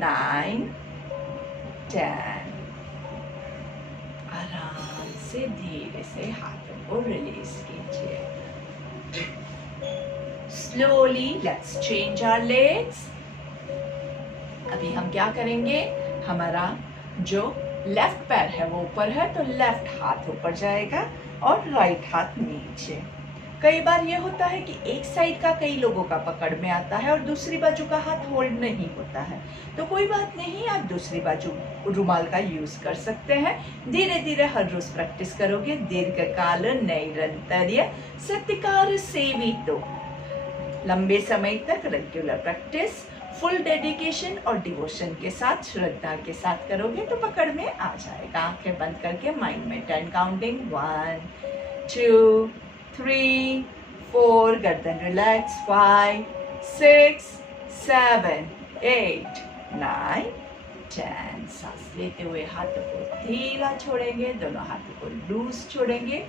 9 10। आराम से धीरे से हाथों को रिलीज कीजिए। Slowly let's change our legs. अभी हम क्या करेंगे, हमारा जो लेफ्ट पैर है वो ऊपर है, तो लेफ्ट हाथ ऊपर जाएगा और राइट हाथ नीचे। कई बार ये होता है कि एक साइड का कई लोगों का पकड़ में आता है और दूसरी बाजू का हाथ होल्ड नहीं होता है, तो कोई बात नहीं, आप दूसरी बाजू रुमाल का यूज कर सकते हैं। धीरे धीरे हर रोज प्रैक्टिस करोगे। दीर्घकाल नैरंतर्य सत्कार सेवितो। लंबे समय तक रेगुलर प्रैक्टिस, फुल डेडिकेशन और डिवोशन के साथ, श्रद्धा के साथ करोगे तो पकड़ में आ जाएगा। आंखें बंद करके माइंड में 10 काउंटिंग, 1 2 3 4, गर्दन रिलैक्स, 5 6 7 8 9 10। सांस लेते हुए हाथों को ढीला छोड़ेंगे, दोनों हाथों को लूज छोड़ेंगे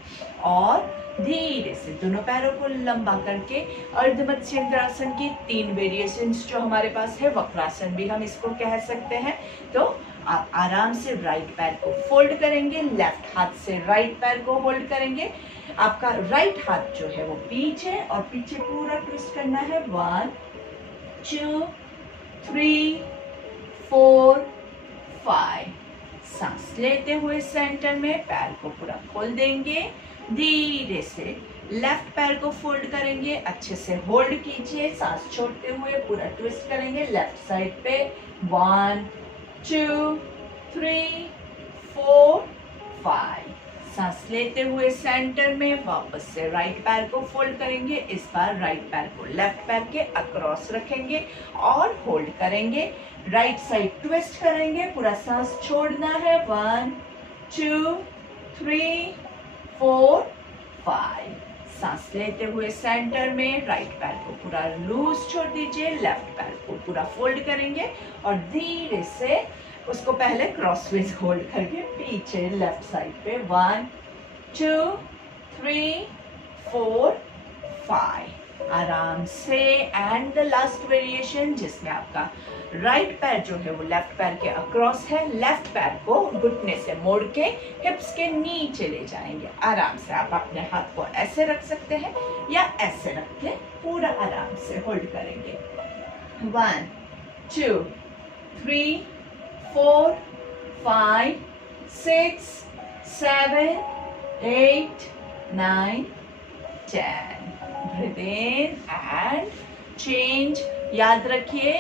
और धीरे से दोनों पैरों को लंबा करके अर्धमत्स्येंद्रासन की 3 वेरिएशंस जो हमारे पास है, वक्रासन भी हम इसको कह सकते हैं। तो आप आराम से राइट पैर को फोल्ड करेंगे, लेफ्ट हाथ से राइट पैर को होल्ड करेंगे। आपका राइट हाथ जो है वो पीछे और पीछे पूरा ट्विस्ट करना है। 1 2 3 4 5। सांस लेते हुए सेंटर में पैर को पूरा खोल देंगे। धीरे से लेफ्ट पैर को फोल्ड करेंगे, अच्छे से होल्ड कीजिए। सांस छोड़ते हुए पूरा ट्विस्ट करेंगे लेफ्ट साइड पे। 1 2 3 4 5। सांस लेते हुए सेंटर में वापस से राइट पैर को फोल्ड करेंगे। इस बार राइट पैर को लेफ्ट पैर के अक्रॉस रखेंगे और होल्ड करेंगे। राइट साइड ट्विस्ट करेंगे, पूरा सांस छोड़ना है। 1 2 3 4 5। सांस लेते हुए सेंटर में राइट पैर को पूरा लूज छोड़ दीजिए, लेफ्ट पैर को पूरा फोल्ड करेंगे और धीरे से उसको पहले क्रॉसवाइज होल्ड करके पीछे लेफ्ट साइड पे। 1 2 3 4 5। आराम से एंड द लास्ट वेरिएशन जिसमें आपका राइट पैर जो है वो लेफ्ट पैर के अक्रॉस है। लेफ्ट पैर को घुटने से मोड़ के हिप्स के नीचे ले जाएंगे। आराम से आप अपने हाथ को ऐसे रख सकते हैं या ऐसे रख के पूरा आराम से होल्ड करेंगे। 1 2 3 4 5 6 7 8 9 10। Breathe in and change. याद रखिए,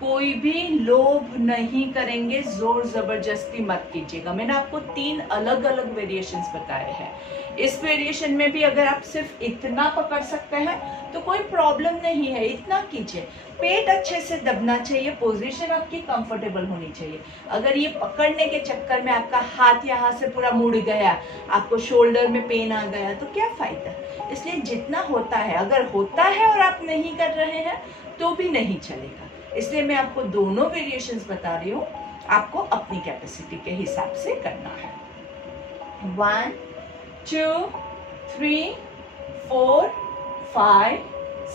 कोई भी लोभ नहीं करेंगे, जोर जबरदस्ती मत कीजिएगा। मैंने आपको 3 अलग अलग वेरिएशंस बताए हैं। इस वेरिएशन में भी अगर आप सिर्फ इतना पकड़ सकते हैं तो कोई प्रॉब्लम नहीं है, इतना कीजिए। पेट अच्छे से दबना चाहिए, पोजीशन आपकी कंफर्टेबल होनी चाहिए। अगर ये पकड़ने के चक्कर में आपका हाथ यहाँ से पूरा मुड़ गया, आपको शोल्डर में पेन आ गया, तो क्या फायदा। इसलिए जितना होता है, अगर होता है और आप नहीं कर रहे हैं तो भी नहीं चलेगा। इसलिए मैं आपको दोनों वेरिएशंस बता रही हूँ, आपको अपनी कैपेसिटी के हिसाब से करना है। 1 2 3 4 5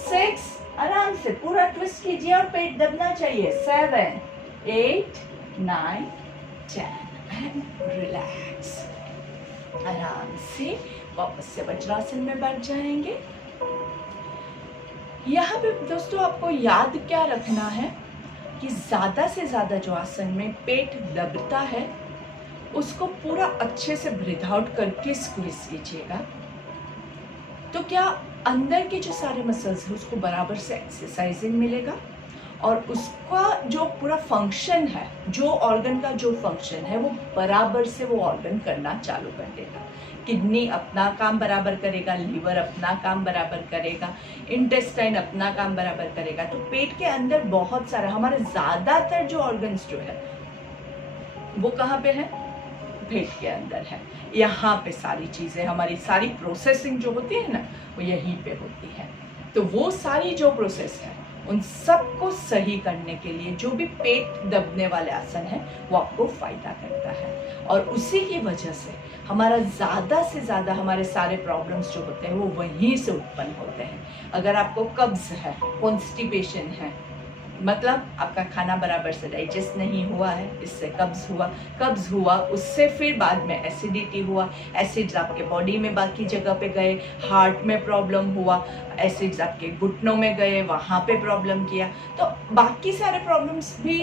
6। आराम से पूरा ट्विस्ट कीजिए और पेट दबना चाहिए। 7 8 9 10 एंड रिलैक्स। आराम से वापस से वज्रासन में बैठ जाएंगे। यहाँ पे दोस्तों आपको याद क्या रखना है कि ज़्यादा से ज़्यादा जो आसन में पेट दबता है उसको पूरा अच्छे से ब्रीथ आउट करके स्क्वीज कीजिएगा। तो क्या अंदर के जो सारे मसल्स हैं उसको बराबर से एक्सरसाइजिंग मिलेगा और उसका जो पूरा फंक्शन है, जो ऑर्गन का जो फंक्शन है वो बराबर से वो ऑर्गन करना चालू कर देगा। किडनी अपना काम बराबर करेगा, लीवर अपना काम बराबर करेगा, इंटेस्टाइन अपना काम बराबर करेगा। तो पेट के अंदर बहुत सारा, हमारे ज़्यादातर जो ऑर्गन्स जो है वो कहाँ पे है, पेट के अंदर है। यहाँ पे सारी चीज़ें, हमारी सारी प्रोसेसिंग जो होती है ना वो यहीं पे होती है। तो वो सारी जो प्रोसेस है उन सबको सही करने के लिए जो भी पेट दबने वाले आसन है वो आपको फायदा करता है। और उसी की वजह से हमारा ज़्यादा से ज़्यादा हमारे सारे प्रॉब्लम्स जो होते हैं वो वहीं से उत्पन्न होते हैं। अगर आपको कब्ज है, कॉन्स्टिपेशन है, मतलब आपका खाना बराबर से डाइजेस्ट नहीं हुआ है, इससे कब्ज हुआ उससे फिर बाद में एसिडिटी हुआ, एसिड्स आपके बॉडी में बाकी जगह पे गए, हार्ट में प्रॉब्लम हुआ, एसिड्स आपके घुटनों में गए, वहाँ पे प्रॉब्लम किया, तो बाकी सारे प्रॉब्लम्स भी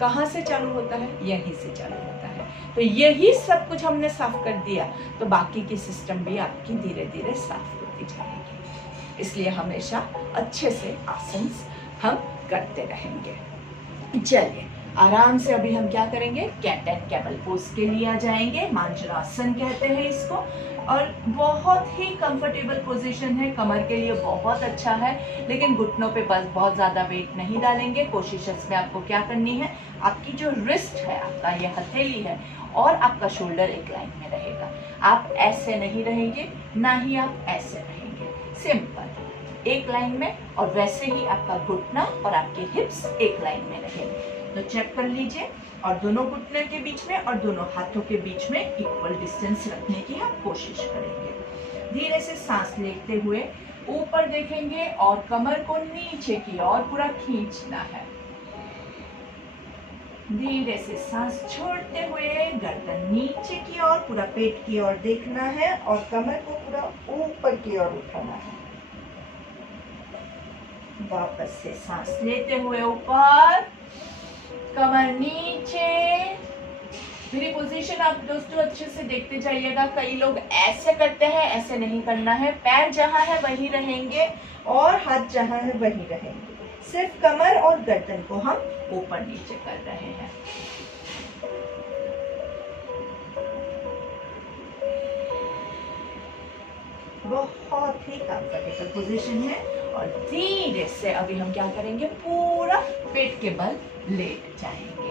कहाँ से चालू होता है? यहीं से चालू होता है। तो यही सब कुछ हमने साफ कर दिया तो बाकी की सिस्टम भी आपकी धीरे धीरे साफ होती जाएगी। इसलिए हमेशा अच्छे से आसन हम करते रहेंगे। चलिए आराम से अभी हम क्या करेंगे, कैट एंड कैमल पोज के लिए आ जाएंगे। मांजरासन कहते हैं इसको, और बहुत ही कंफर्टेबल पोजीशन है, कमर के लिए बहुत अच्छा है, लेकिन घुटनों पे बस बहुत ज्यादा वेट नहीं डालेंगे। कोशिश इसमें आपको क्या करनी है, आपकी जो रिस्ट है, आपका ये हथेली है और आपका शोल्डर एक लाइन में रहेगा। आप ऐसे नहीं रहेंगे, ना ही आप ऐसे रहेंगे, सिंपल एक लाइन में, और वैसे ही आपका घुटना और आपके हिप्स एक लाइन में रहेंगे। तो चेक कर लीजिए, और दोनों घुटने के बीच में और दोनों हाथों के बीच में इक्वल डिस्टेंस रखने की आप कोशिश करेंगे। धीरे से सांस लेते हुए ऊपर देखेंगे और कमर को नीचे की ओर पूरा खींचना है। धीरे से सांस छोड़ते हुए गर्दन नीचे की ओर, पूरा पेट की ओर देखना है और कमर को पूरा ऊपर की ओर उठाना है। वापस से सांस लेते हुए ऊपर, कमर नीचे। मेरी पोजीशन आप दोस्तों अच्छे से देखते जाइएगा। कई लोग ऐसे करते हैं, ऐसे नहीं करना है। पैर जहां है वही रहेंगे और हाथ जहां है वही रहेंगे। सिर्फ कमर और गर्दन को हम ऊपर नीचे कर रहे हैं। बहुत ही कंफर्टेबल पोजीशन है। और धीरे से अभी हम क्या करेंगे, पूरा पेट के बल लेट जाएंगे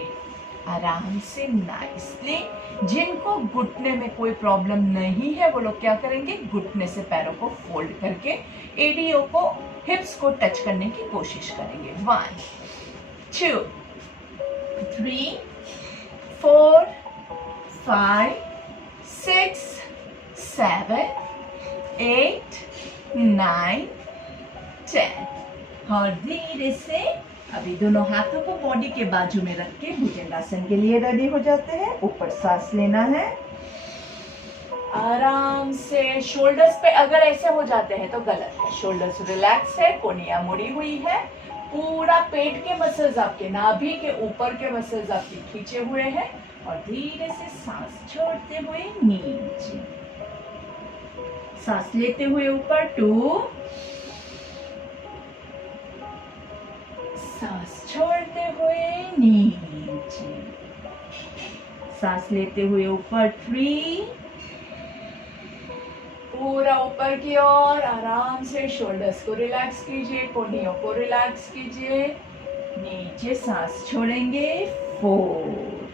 आराम से, नाइसली। जिनको घुटने में कोई प्रॉब्लम नहीं है वो लोग क्या करेंगे, घुटने से पैरों को फोल्ड करके एडीओ को, हिप्स को टच करने की कोशिश करेंगे। 1 2 3 4 5 6 7 8 9 10। और धीरे से अभी दोनों हाथों को बॉडी के बाजू में रख के भुजंगासन के लिए रेडी हो जाते हैं। ऊपर सांस लेना है आराम से। शोल्डर्स पे अगर ऐसे हो जाते हैं तो गलत है, शोल्डर्स रिलैक्स है, कोनिया मुड़ी हुई है, पूरा पेट के मसल्स आपके नाभि के ऊपर के मसल्स आपके खींचे हुए हैं। और धीरे से सांस छोड़ते हुए नीचे, सांस लेते हुए ऊपर 2, सांस छोड़ते हुए नीचे, सांस लेते हुए ऊपर 3, पूरा ऊपर की ओर आराम से शोल्डर्स को रिलैक्स कीजिए, कोहनियों को रिलैक्स कीजिए, नीचे सांस छोड़ेंगे 4,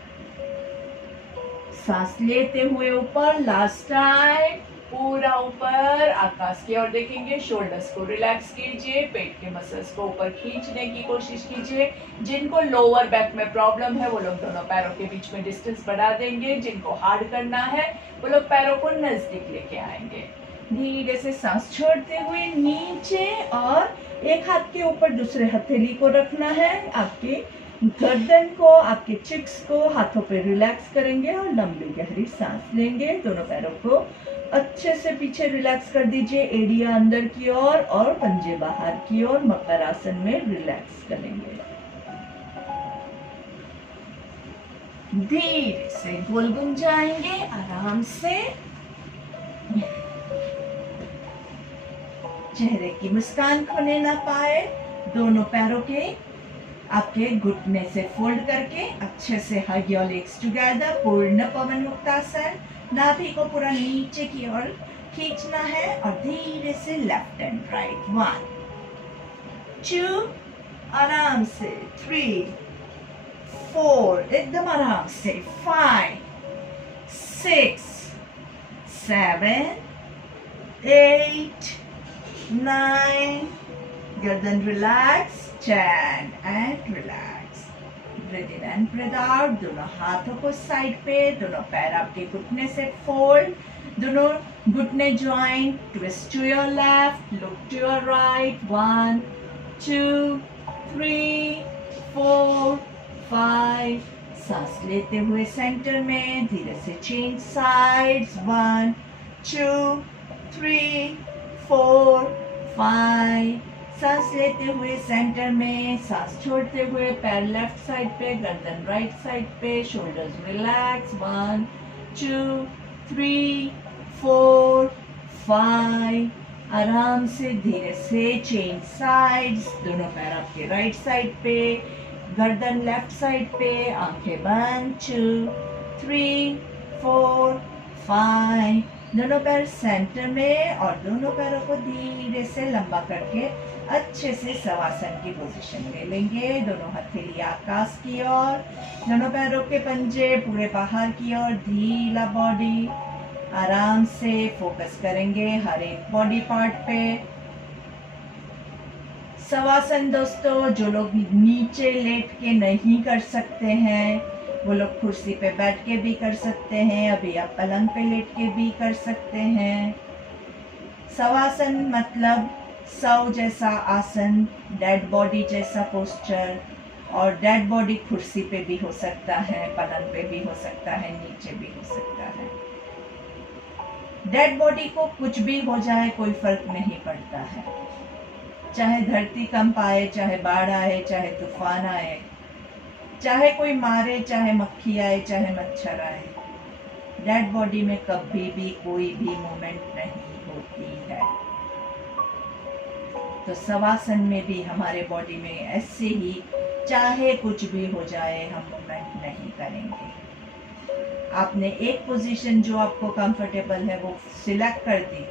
सांस लेते हुए ऊपर लास्ट टाइम, पूरा ऊपर आकाश की ओर देखेंगे, शोल्डर्स को रिलैक्स कीजिए, पेट के मसल्स को ऊपर खींचने की कोशिश कीजिए। जिनको लोअर बैक में प्रॉब्लम है वो लोग दोनों पैरों के बीच में डिस्टेंस बढ़ा देंगे। जिनको हार्ड करना है वो लोग पैरों को नजदीक लेके आएंगे। धीरे से सांस छोड़ते हुए नीचे, और एक हाथ के ऊपर दूसरे हथेली को रखना है। आपके गर्दन को, आपके चिक्स को हाथों पे रिलैक्स करेंगे और लंबी गहरी सांस लेंगे। दोनों पैरों को अच्छे से पीछे रिलैक्स कर दीजिए, एड़ियां अंदर की ओर और पंजे बाहर की ओर। मकर आसन में रिलैक्स करेंगे। धीरे से गोल घूम जाएंगे आराम से। चेहरे की मुस्कान खोने ना पाए, दोनों पैरों के आपके घुटने से फोल्ड करके अच्छे से हग योर लेग्स टुगेदर। पूर्ण पवन मुक्तासन, नाभि को पूरा नीचे की ओर खींचना है और धीरे से लेफ्ट एंड राइट। 1 2, आराम से 3 4, एकदम आराम से 5 6 7 8 9, गर्दन relax, stand and relax, breathe in and breathe out. दोनों हाथों को साइड पे, दोनों पैर आपके घुटने से फोल्ड, दोनों घुटने join, twist to your left, look to your right, 1 2 3 4 5। सांस लेते हुए सेंटर में धीरे से चेंज साइड्स, 1 2 3 4 5। सांस लेते हुए सेंटर में, सांस छोड़ते हुए पैर लेफ्ट साइड पे, गर्दन राइट साइड पे, शोल्डर्स रिलैक्स, 1 2 3 4 5। आराम से धीरे से चेंज साइड्स, दोनों पैर आपके राइट साइड पे, गर्दन लेफ्ट साइड पे, आंखें बंद, 2 3 4 5। दोनों पैर सेंटर में और दोनों पैरों को धीरे से लंबा करके अच्छे से शवासन की पोजीशन ले लेंगे। दोनों हथेली आकाश की ओर, दोनों पैरों के पंजे पूरे बाहर की ओर, ढीला बॉडी। आराम से फोकस करेंगे हर एक बॉडी पार्ट पे। शवासन दोस्तों, जो लोग नीचे लेट के नहीं कर सकते हैं वो लोग कुर्सी पे बैठ के भी कर सकते हैं, अभी आप पलंग पे लेट के भी कर सकते हैं। शवासन मतलब शव जैसा आसन, डेड बॉडी जैसा पोस्चर, और डेड बॉडी कुर्सी पे भी हो सकता है, पलंग पे भी हो सकता है, नीचे भी हो सकता है। डेड बॉडी को कुछ भी हो जाए कोई फर्क नहीं पड़ता है, चाहे धरती कंप आए, चाहे बाढ़ आए, चाहे तूफान आए, चाहे कोई मारे, चाहे मक्खी आए, चाहे मच्छर आए, डेड बॉडी में कभी भी कोई भी मूवमेंट नहीं होती है। तो शवासन में भी हमारे बॉडी में ऐसे ही चाहे कुछ भी हो जाए हम मूवमेंट नहीं करेंगे। आपने एक पोजीशन जो आपको कंफर्टेबल है वो सिलेक्ट कर दी,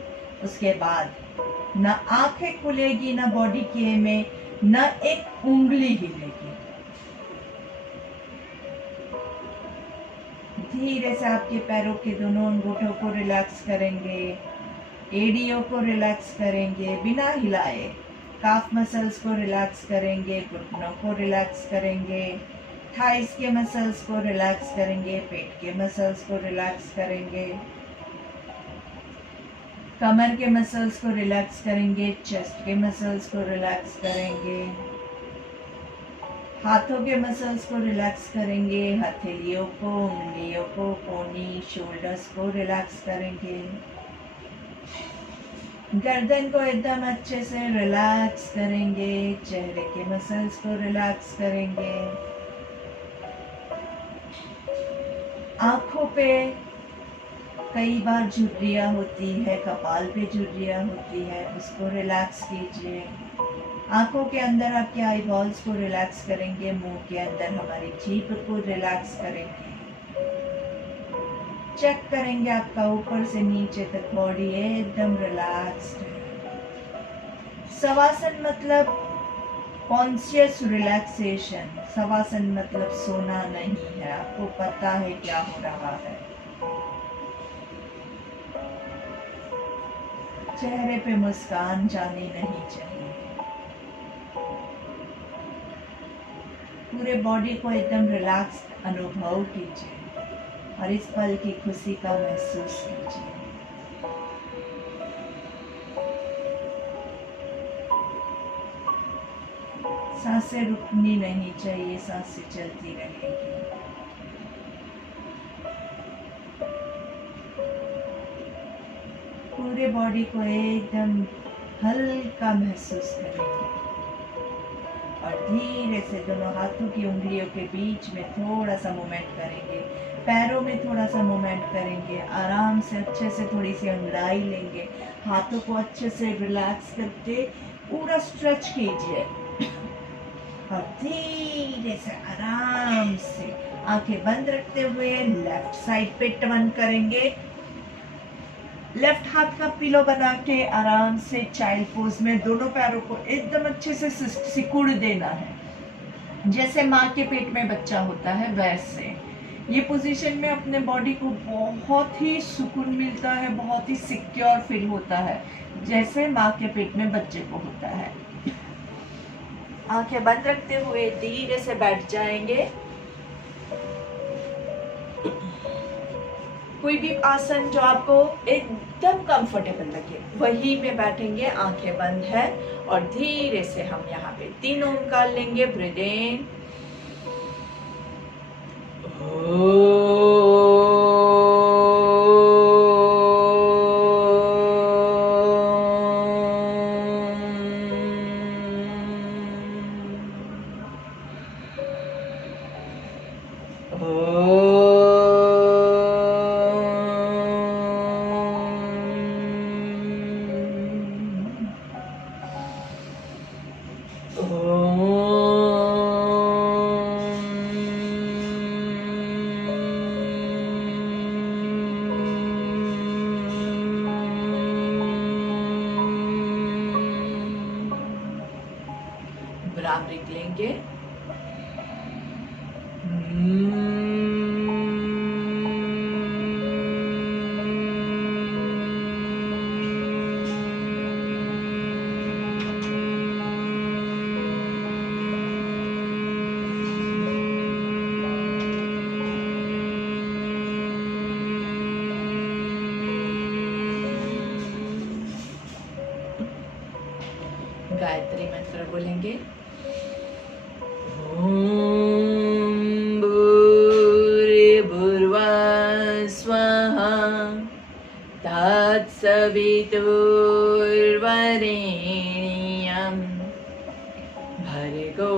उसके बाद ना आंखें खुलेगी, ना बॉडी के में ना एक उंगली हिलेगी। धीरे से आपके पैरों के दोनों अंगूठों को रिलैक्स करेंगे, एड़ियों को रिलैक्स करेंगे बिना हिलाए, काफ मसल्स को रिलैक्स करेंगे, घुटनों को रिलैक्स करेंगे, थाइस के मसल्स को रिलैक्स करेंगे, पेट के मसल्स को रिलैक्स करेंगे, कमर के मसल्स को रिलैक्स करेंगे, चेस्ट के मसल्स को रिलैक्स करेंगे, हाथों के मसल्स को रिलैक्स करेंगे, हथेलियों को, उंगलियों को, कोनी, शोल्डर्स को रिलैक्स करेंगे, गर्दन को एकदम अच्छे से रिलैक्स करेंगे, चेहरे के मसल्स को रिलैक्स करेंगे, आंखों पे कई बार झुर्रियाँ होती है, कपाल पे झुर्रियाँ होती है, उसको रिलैक्स कीजिए। आंखों के अंदर आपके आई बॉल्स को रिलैक्स करेंगे, मुंह के अंदर हमारी जीभ को रिलैक्स करेंगे। चेक करेंगे आपका ऊपर से नीचे तक बॉडी एकदम रिलैक्स्ड है। शवासन मतलब कॉन्शियस रिलैक्सेशन, शवासन मतलब सोना नहीं है, आपको पता है क्या हो रहा है। चेहरे पे मुस्कान जानी नहीं चाहिए, पूरे बॉडी को एकदम रिलैक्स अनुभव कीजिए और इस पल की खुशी का महसूस कीजिए। सांसें रुकनी नहीं चाहिए, सांसें चलती रहेगी। पूरे बॉडी को एकदम हल्का महसूस करेंगे और धीरे से दोनों हाथों की उंगलियों के बीच में थोड़ा सा मूवमेंट करेंगे, पैरों में थोड़ा सा मूवमेंट करेंगे, आराम से अच्छे से थोड़ी सी अंगड़ाई लेंगे, हाथों को अच्छे से रिलैक्स करके पूरा स्ट्रेच कीजिए और धीरे से आराम से आंखें बंद रखते हुए लेफ्ट साइड पे टर्न करेंगे। लेफ्ट हाथ का पिलो बना के आराम से चाइल्ड पोज में दोनों पैरों को एकदम अच्छे से सिकुड़ देना है, जैसे माँ के पेट में बच्चा होता है वैसे। ये पोजीशन में अपने बॉडी को बहुत ही सुकून मिलता है, बहुत ही सिक्योर फील होता है, जैसे माँ के पेट में बच्चे को होता है। आंखें बंद रखते हुए धीरे से बैठ जाएंगे। कोई भी आसन जो आपको एकदम कंफर्टेबल लगे वही में बैठेंगे। आंखें बंद है और धीरे से हम यहाँ पे 3 ओंकार लेंगे। ब्रीथ इन, ब्राह्मणिक लेंगे। गायत्री मंत्र बोलेंगे। ओम भूर्भुवः स्वः तत्सवितुर्वरेण्यं भर्गो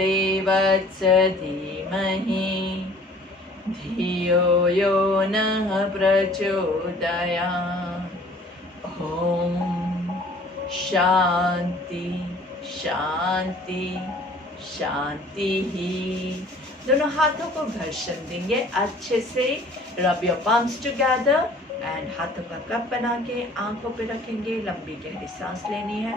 देवस्य धीमहि धियो यो नः प्रचोदयात्। ओम शांति शांति शांति ही। दोनों हाथों को घर्षण देंगे अच्छे से। Rub your palms together and हाथों का कप बना के आंखों पे रखेंगे। लंबी गहरी सांस लेनी है।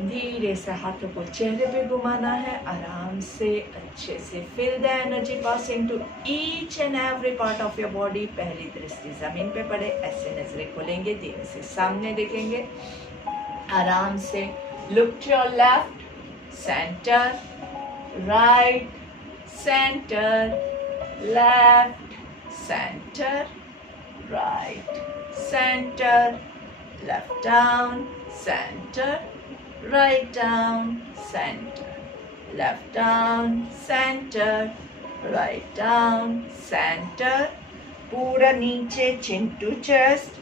धीरे से हाथों को चेहरे पे घुमाना है। आराम से अच्छे से feel the energy passing to each and every part of your body. पहली दृष्टि जमीन पे पड़े, ऐसे नजरें खोलेंगे। धीरे से सामने देखेंगे। आराम से look to your left, center, right, center, left, center, right, center, left down, center, right down, center, left down, center, right down, center। पूरा नीचे chin to chest।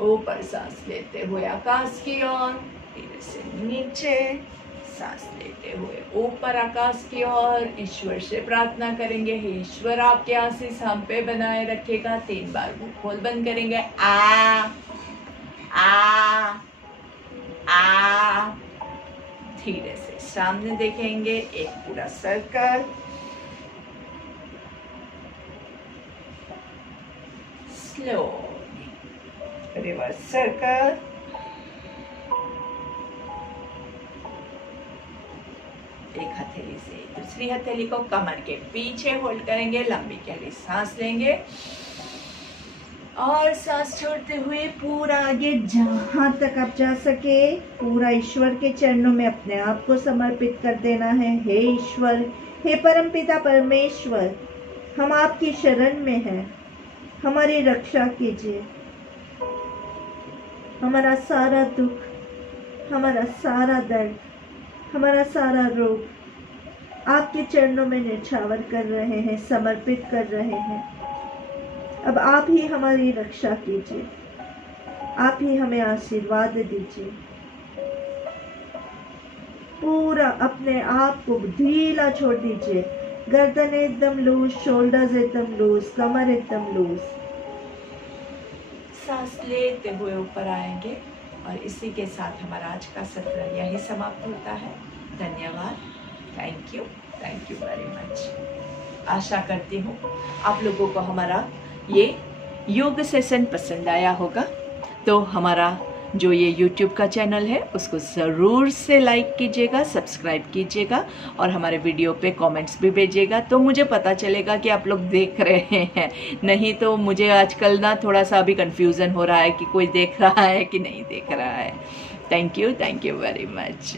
ऊपर सांस लेते हुए आकाश की ओर, धीरे से नीचे सांस लेते हुए ऊपर आकाश की ओर। ईश्वर से प्रार्थना करेंगे, हे ईश्वर आपके आशीष हम पे बनाए रखेगा। 3 बार मुंह खोल बंद करेंगे। आ आ आ। धीरे से सामने देखेंगे, एक पूरा सर्कल। Slow reverse circle. एक हथेली से दूसरी हथेली को कमर के पीछे होल्ड करेंगे। लंबी गहरी सांस लेंगे और सांस छोड़ते हुए पूरा आगे जहां तक आप जा सके पूरा ईश्वर के चरणों में अपने आप को समर्पित कर देना है। हे ईश्वर, हे परमपिता परमेश्वर, हम आपकी शरण में हैं। हमारी रक्षा कीजिए। हमारा सारा दुख, हमारा सारा दर्द, हमारा सारा रोग आपके चरणों में न्यौछावर कर रहे हैं, समर्पित कर रहे हैं। अब आप ही हमारी रक्षा कीजिए। आप ही हमें आशीर्वाद दीजिए। पूरा अपने आप को ढीला छोड़ दीजिए। गर्दन एकदम लूज, शोल्डर्स एकदम लूज, कमर एकदम लूज। सांस लेते हुए ऊपर आएंगे और इसी के साथ हमारा आज का सत्र यही समाप्त होता है। धन्यवाद। Thank you very much. आशा करती हूँ आप लोगों को हमारा ये योग सेशन पसंद आया होगा। तो हमारा जो ये YouTube का चैनल है उसको ज़रूर से लाइक कीजिएगा, सब्सक्राइब कीजिएगा और हमारे वीडियो पे कमेंट्स भी भेजिएगा, तो मुझे पता चलेगा कि आप लोग देख रहे हैं। नहीं तो मुझे आजकल ना थोड़ा सा अभी कन्फ्यूज़न हो रहा है कि कोई देख रहा है कि नहीं देख रहा है। Thank you very much.